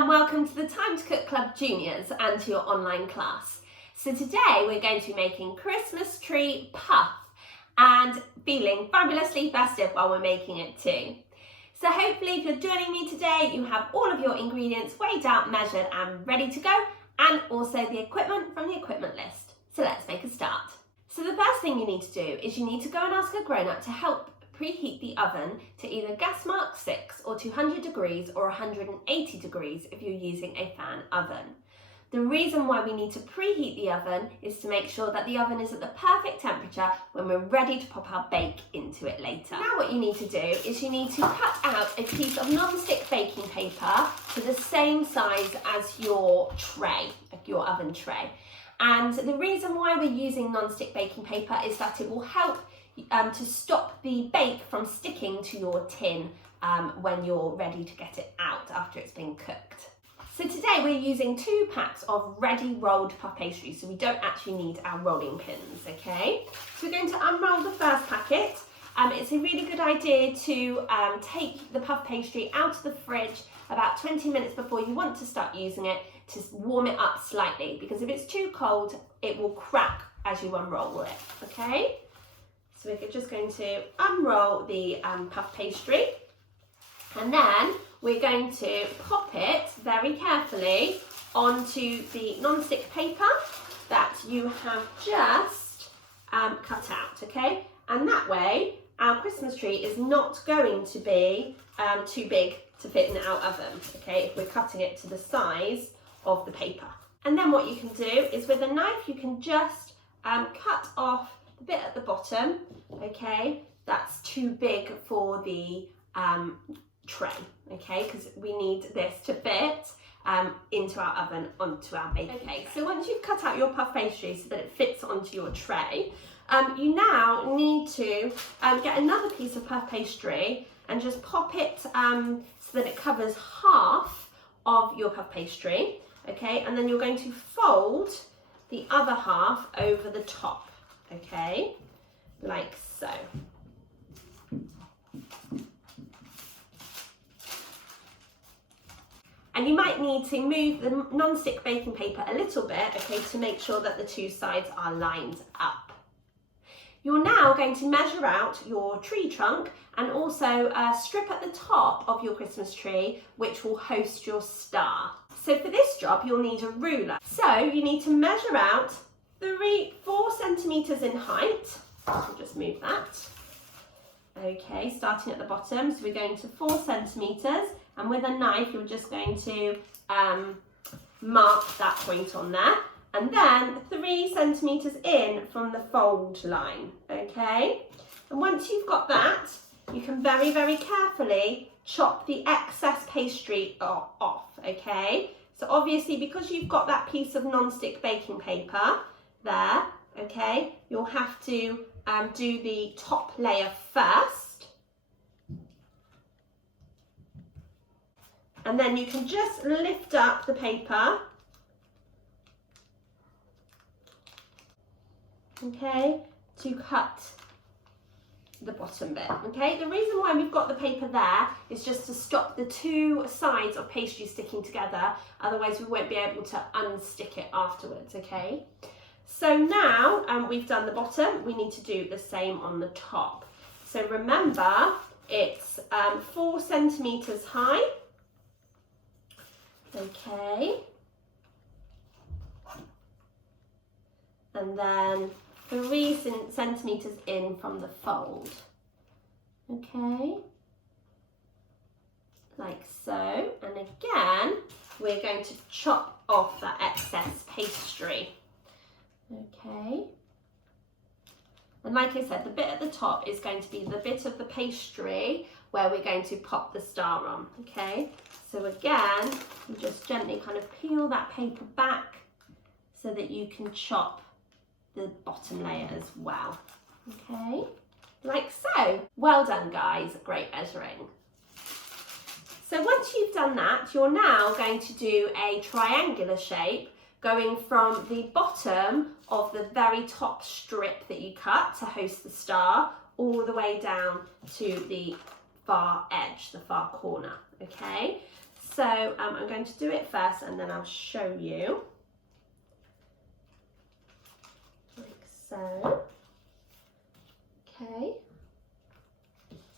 and welcome to the Time to Cook Club Juniors and to your online class. So today we're going to be making Christmas tree puff and feeling fabulously festive while we're making it too. So hopefully if you're joining me today, you have all of your ingredients weighed out, measured and ready to go, and also the equipment from the equipment list. So let's make a start. So the first thing you need to do is you need to go and ask a grown-up to help preheat the oven to either gas mark 6 or 200 degrees or 180 degrees if you're using a fan oven. The reason why we need to preheat the oven is to make sure that the oven is at the perfect temperature when we're ready to pop our bake into it later. Now what you need to do is you need to cut out a piece of non-stick baking paper to the same size as your tray, like your oven tray. And the reason why we're using non-stick baking paper is that it will help to stop the bake from sticking to your tin when you're ready to get it out after it's been cooked. So today we're using 2 packs of ready rolled puff pastry, so we don't actually need our rolling pins, okay? So we're going to unroll the first packet. It's a really good idea to take the puff pastry out of the fridge about 20 minutes before you want to start using it to warm it up slightly, because if it's too cold, it will crack as you unroll it, okay? So we're just going to unroll the puff pastry, and then we're going to pop it very carefully onto the non-stick paper that you have just cut out, okay? And that way our Christmas tree is not going to be too big to fit in our oven, okay, if we're cutting it to the size of the paper. And then what you can do is with a knife you can just cut off the bit at the bottom, okay, that's too big for the tray, okay, because we need this to fit into our oven onto our baking tray. Okay, so once you've cut out your puff pastry so that it fits onto your tray, you now need to get another piece of puff pastry and just pop it so that it covers half of your puff pastry, okay, and then you're going to fold the other half over the top, okay, like so. And you might need to move the non-stick baking paper a little bit, okay, to make sure that the 2 sides are lined up. You're now going to measure out your tree trunk and also strip at the top of your Christmas tree, which will host your star. So for this job, you'll need a ruler. So you need to measure out 4 centimetres in height. I'll just move that. Okay, starting at the bottom, so we're going to 4 centimetres, and with a knife you're just going to mark that point on there, and then 3 centimetres in from the fold line, okay? And once you've got that, you can very, very carefully chop the excess pastry off, okay? So obviously because you've got that piece of non-stick baking paper there, okay, you'll have to do the top layer first, and then you can just lift up the paper, okay, to cut the bottom bit, okay? The reason why we've got the paper there is just to stop the 2 sides of pastry sticking together, otherwise we won't be able to unstick it afterwards, okay? So now we've done the bottom, we need to do the same on the top. So remember, it's 4 centimetres high, okay, and then 3 centimetres in from the fold, okay, like so. And again, we're going to chop off that excess pastry. Okay, and like I said, the bit at the top is going to be the bit of the pastry where we're going to pop the star on, okay? So again, you just gently kind of peel that paper back so that you can chop the bottom layer as well, okay? Like so. Well done guys, great measuring. So once you've done that, you're now going to do a triangular shape going from the bottom of the very top strip that you cut to host the star all the way down to the far edge, the far corner, okay? So I'm going to do it first and then I'll show you. Like so. Okay.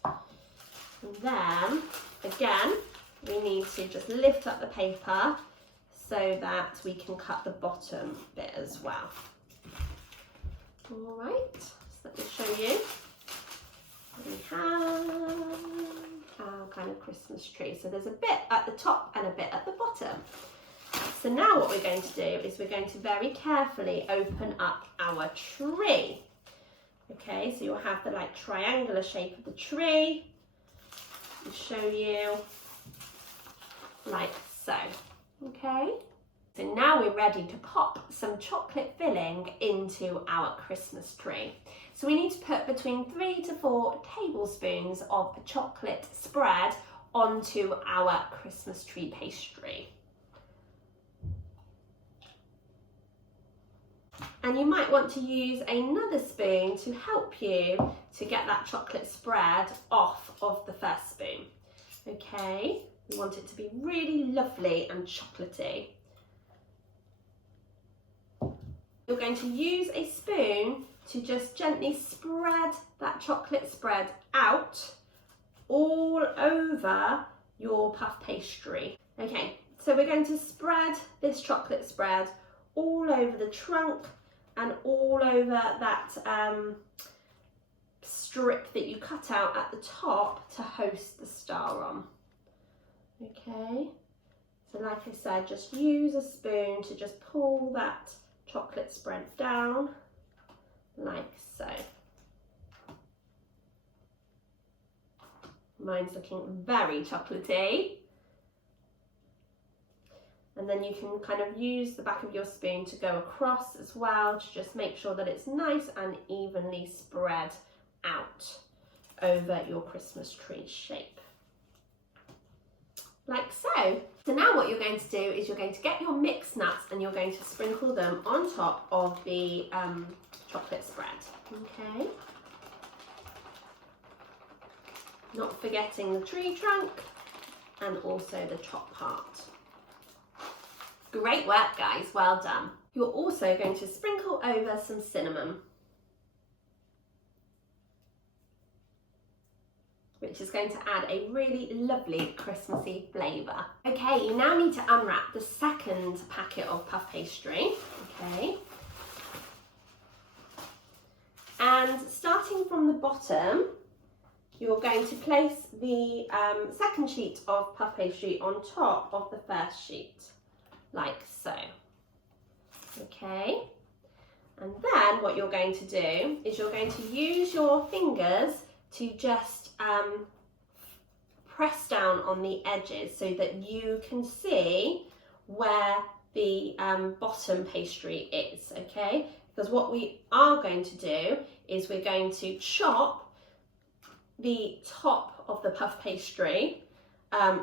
And then, again, we need to just lift up the paper so that we can cut the bottom bit as well. All right, so let me show you. We have our kind of Christmas tree. So there's a bit at the top and a bit at the bottom. So now what we're going to do is we're going to very carefully open up our tree. Okay, so you'll have the like triangular shape of the tree. I'll show you like so. Okay. So now we're ready to pop some chocolate filling into our Christmas tree. So we need to put between 3 to 4 tablespoons of chocolate spread onto our Christmas tree pastry. And you might want to use another spoon to help you to get that chocolate spread off of the first spoon. Okay, we want it to be really lovely and chocolatey. You're going to use a spoon to just gently spread that chocolate spread out all over your puff pastry. Okay, so we're going to spread this chocolate spread all over the trunk and all over that strip that you cut out at the top to host the star on. Okay, so like I said, just use a spoon to just pull that chocolate spread down like so. Mine's looking very chocolatey. And then you can kind of use the back of your spoon to go across as well to just make sure that it's nice and evenly spread out over your Christmas tree shape. Like so. So now what you're going to do is you're going to get your mixed nuts and you're going to sprinkle them on top of the chocolate spread. Okay. Not forgetting the tree trunk and also the top part. Great work, guys, well done. You're also going to sprinkle over some cinnamon, which is going to add a really lovely Christmassy flavour. Okay, you now need to unwrap the second packet of puff pastry, okay? And starting from the bottom, you're going to place the second sheet of puff pastry on top of the first sheet. Like so. Okay, and then what you're going to do is you're going to use your fingers to just press down on the edges so that you can see where the bottom pastry is, okay? Because what we are going to do is we're going to chop the top of the puff pastry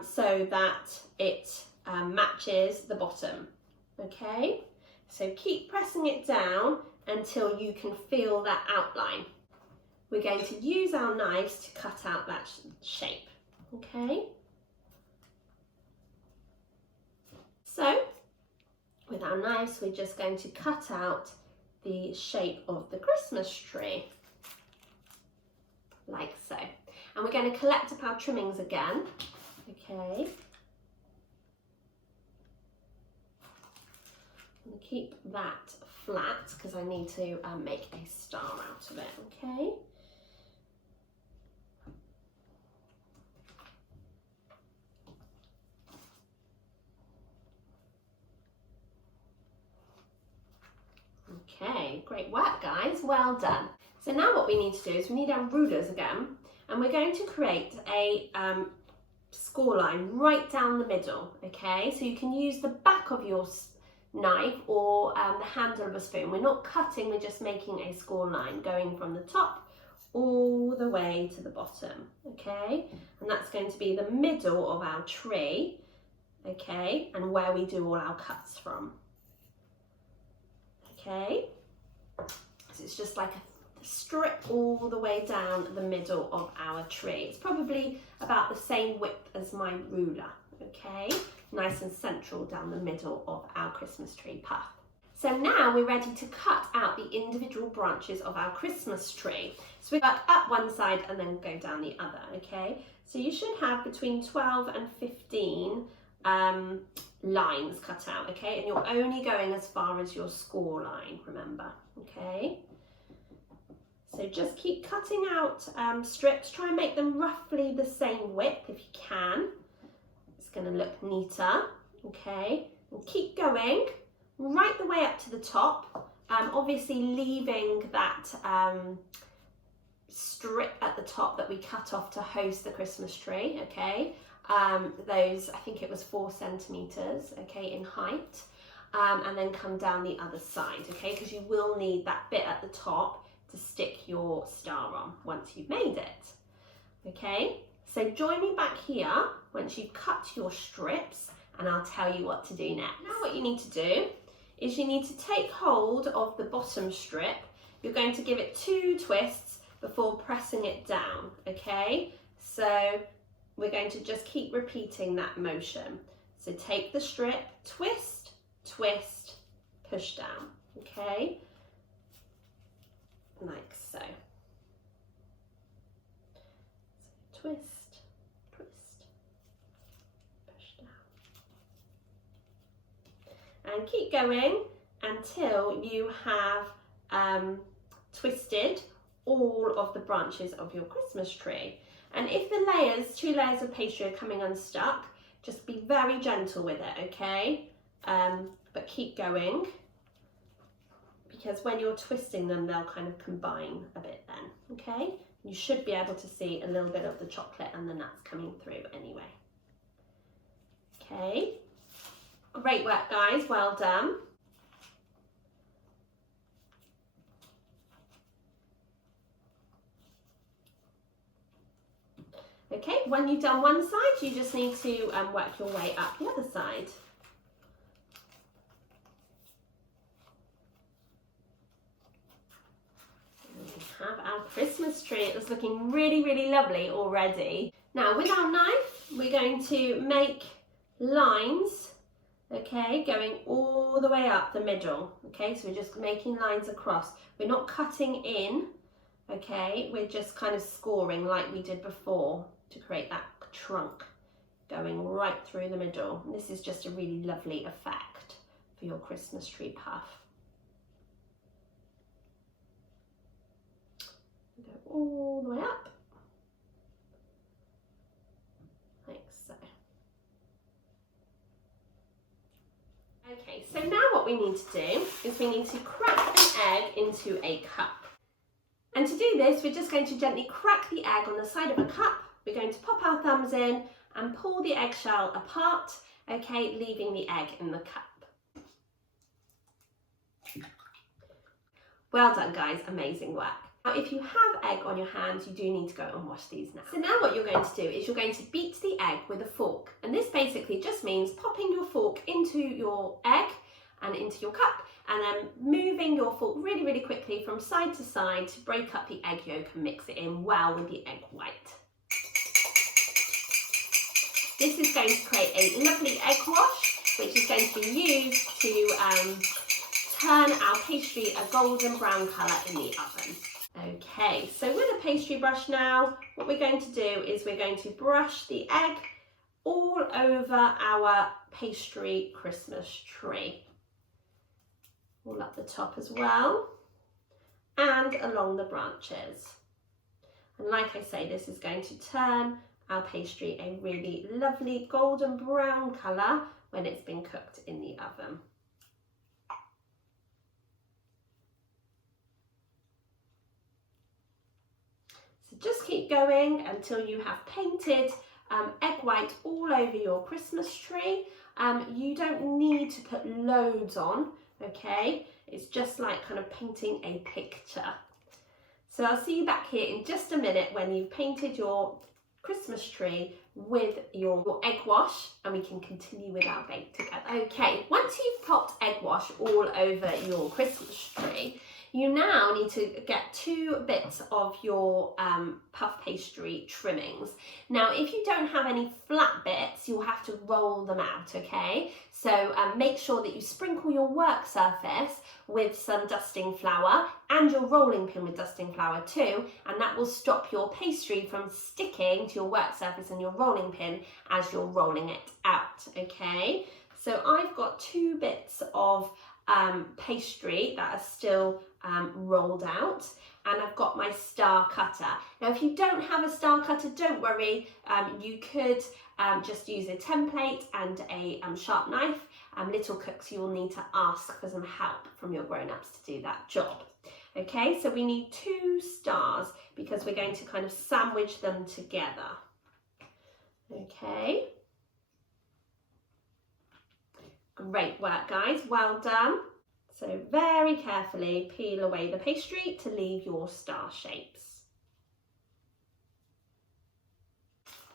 so that it matches the bottom, okay? So keep pressing it down until you can feel that outline. We're going to use our knives to cut out that shape, okay? So with our knives, we're just going to cut out the shape of the Christmas tree, like so. And we're going to collect up our trimmings again, okay? And keep that flat because I need to make a star out of it, okay? Okay, great work, guys, well done. So now what we need to do is we need our rulers again, and we're going to create a score line right down the middle, okay? So you can use the back of your knife or the handle of a spoon. We're not cutting, we're just making a score line going from the top all the way to the bottom, okay? And that's going to be the middle of our tree, okay? And where we do all our cuts from, okay? So it's just like a strip all the way down the middle of our tree. It's probably about the same width as my ruler, okay? Nice and central down the middle of our Christmas tree puff. So now we're ready to cut out the individual branches of our Christmas tree. So we cut up one side and then go down the other, okay? So you should have between 12 and 15 lines cut out, okay? And you're only going as far as your score line, remember, okay? So just keep cutting out strips. Try and make them roughly the same width if you can. It's going to look neater, okay? And keep going right the way up to the top, obviously leaving that strip at the top that we cut off to host the Christmas tree, okay? Those, I think it was 4 centimeters, okay, in height, and then come down the other side, okay, because you will need that bit at the top to stick your star on once you've made it, okay? So join me back here once you've cut your strips and I'll tell you what to do next. Now what you need to do is you need to take hold of the bottom strip. You're going to give it 2 twists before pressing it down, okay? So we're going to just keep repeating that motion. So take the strip, twist, twist, push down, okay? Like so. So twist, twist, push down. And keep going until you have twisted all of the branches of your Christmas tree. And if the layers, 2 layers of pastry are coming unstuck, just be very gentle with it, okay? But keep going, because when you're twisting them, they'll kind of combine a bit then, okay? You should be able to see a little bit of the chocolate and the nuts coming through anyway. Okay, great work guys, well done. Okay, when you've done one side, you just need to work your way up the other side. Have our Christmas tree. It's looking really, really lovely already. Now with our knife, we're going to make lines, okay, going all the way up the middle, okay, so we're just making lines across. We're not cutting in, okay, we're just kind of scoring like we did before to create that trunk going right through the middle. And this is just a really lovely effect for your Christmas tree puff. Go all the way up, like so. Okay, so now what we need to do is we need to crack an egg into a cup. And to do this, we're just going to gently crack the egg on the side of a cup. We're going to pop our thumbs in and pull the eggshell apart, okay, leaving the egg in the cup. Well done guys, amazing work. Now if you have egg on your hands, you do need to go and wash these now. So now what you're going to do is you're going to beat the egg with a fork. And this basically just means popping your fork into your egg and into your cup, and then moving your fork really, really quickly from side to side to break up the egg yolk and mix it in well with the egg white. This is going to create a lovely egg wash, which is going to be used to turn our pastry a golden brown colour in the oven. Okay, so with a pastry brush now, what we're going to do is we're going to brush the egg all over our pastry Christmas tree. All up the top as well, and along the branches. And like I say, this is going to turn our pastry a really lovely golden brown colour when it's been cooked in the oven. So just keep going until you have painted egg white all over your Christmas tree. You don't need to put loads on, okay? It's just like kind of painting a picture. So I'll see you back here in just a minute when you've painted your Christmas tree with your egg wash, and we can continue with our bake together. Okay, once you've popped egg wash all over your Christmas tree, You now need to get 2 bits of your puff pastry trimmings. Now, if you don't have any flat bits, you'll have to roll them out, okay? So make sure that you sprinkle your work surface with some dusting flour and your rolling pin with dusting flour too, and that will stop your pastry from sticking to your work surface and your rolling pin as you're rolling it out, okay? So I've got 2 bits of pastry that are still rolled out, and I've got my star cutter. Now, if you don't have a star cutter, don't worry. You could just use a template and a sharp knife. Little cooks, you will need to ask for some help from your grown-ups to do that job. Okay, so we need 2 stars because we're going to kind of sandwich them together. Okay. Great work, guys, well done. So very carefully peel away the pastry to leave your star shapes.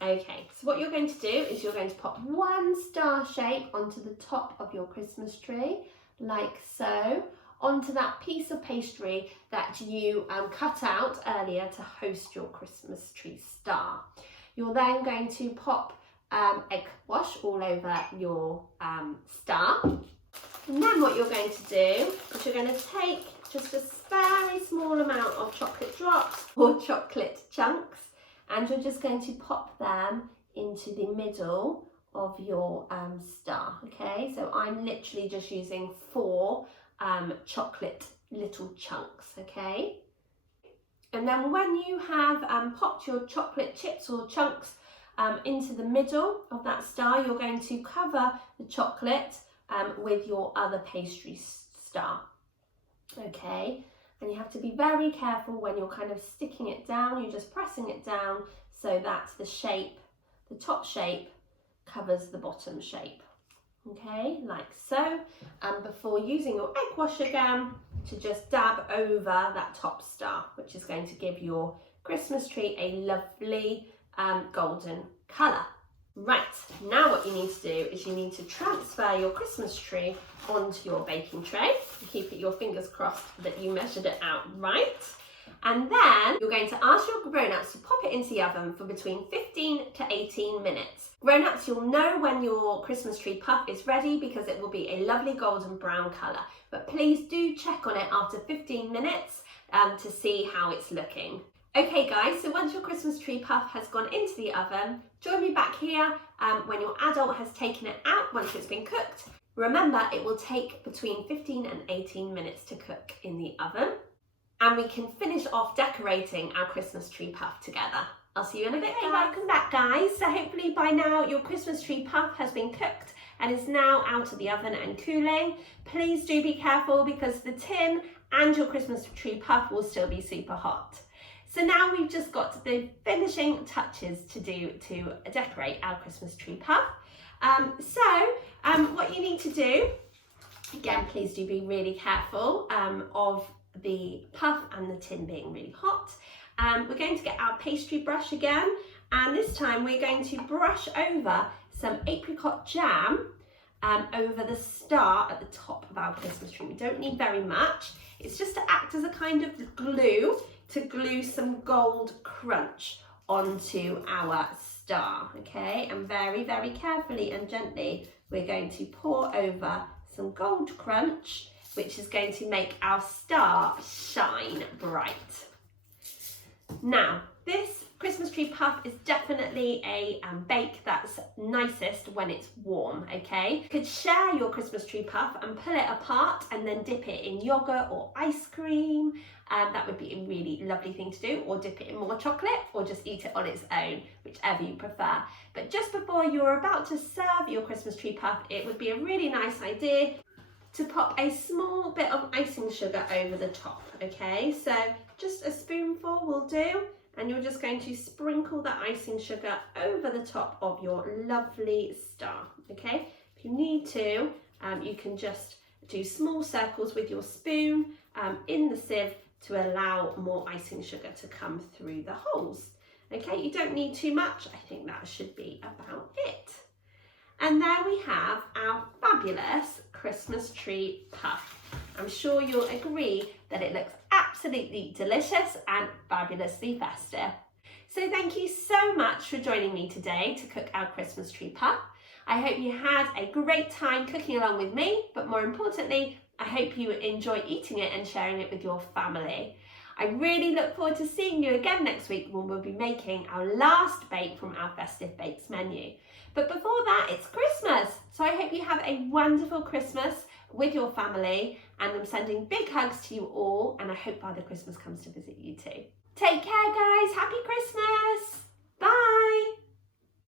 Okay, so what you're going to do is you're going to pop 1 star shape onto the top of your Christmas tree, like so, onto that piece of pastry that you cut out earlier to host your Christmas tree star. You're then going to pop egg wash all over your star. And then what you're going to do is you're going to take just a very small amount of chocolate drops or chocolate chunks, and you're just going to pop them into the middle of your star, okay? So I'm literally just using 4 chocolate little chunks, okay? And then when you have popped your chocolate chips or chunks into the middle of that star, you're going to cover the chocolate with your other pastry star, okay? And you have to be very careful when you're kind of sticking it down. You're just pressing it down so that the shape, the top shape, covers the bottom shape, okay, like so. And before using your egg wash again, to just dab over that top star, which is going to give your Christmas tree a lovely golden colour. Right, now what you need to do is you need to transfer your Christmas tree onto your baking tray. Keep your fingers crossed that you measured it out right. And then you're going to ask your grown-ups to pop it into the oven for between 15 to 18 minutes. Grown-ups, you'll know when your Christmas tree puff is ready because it will be a lovely golden brown colour. But please do check on it after 15 minutes to see how it's looking. Okay guys, so once your Christmas tree puff has gone into the oven, join me back here when your adult has taken it out once it's been cooked. Remember, it will take between 15 and 18 minutes to cook in the oven. And we can finish off decorating our Christmas tree puff together. I'll see you in a bit. Hey, welcome back guys. So hopefully by now your Christmas tree puff has been cooked and is now out of the oven and cooling. Please do be careful because the tin and your Christmas tree puff will still be super hot. So now we've just got the finishing touches to do to decorate our Christmas tree puff. What you need to do, again, please do be really careful of the puff and the tin being really hot. We're going to get our pastry brush again, and this time we're going to brush over some apricot jam over the star at the top of our Christmas tree. We don't need very much. It's just to act as a kind of glue to glue some gold crunch onto our star, okay? And very, very carefully and gently, we're going to pour over some gold crunch, which is going to make our star shine bright. Now, this Christmas tree puff is definitely a bake that's nicest when it's warm, okay? You could share your Christmas tree puff and pull it apart and then dip it in yogurt or ice cream. That would be a really lovely thing to do, or dip it in more chocolate, or just eat it on its own, whichever you prefer. But just before you're about to serve your Christmas tree puff, it would be a really nice idea to pop a small bit of icing sugar over the top, okay? So just a spoonful will do, and you're just going to sprinkle the icing sugar over the top of your lovely star, okay? If you need to, you can just do small circles with your spoon in the sieve to allow more icing sugar to come through the holes. Okay, you don't need too much. I think that should be about it. And there we have our fabulous Christmas tree puff. I'm sure you'll agree that it looks absolutely delicious and fabulously festive. So thank you so much for joining me today to cook our Christmas tree puff. I hope you had a great time cooking along with me, but more importantly, I hope you enjoy eating it and sharing it with your family. I really look forward to seeing you again next week when we'll be making our last bake from our festive bakes menu. But before that, it's Christmas. So I hope you have a wonderful Christmas with your family, and I'm sending big hugs to you all, and I hope Father Christmas comes to visit you too. Take care, guys. Happy Christmas.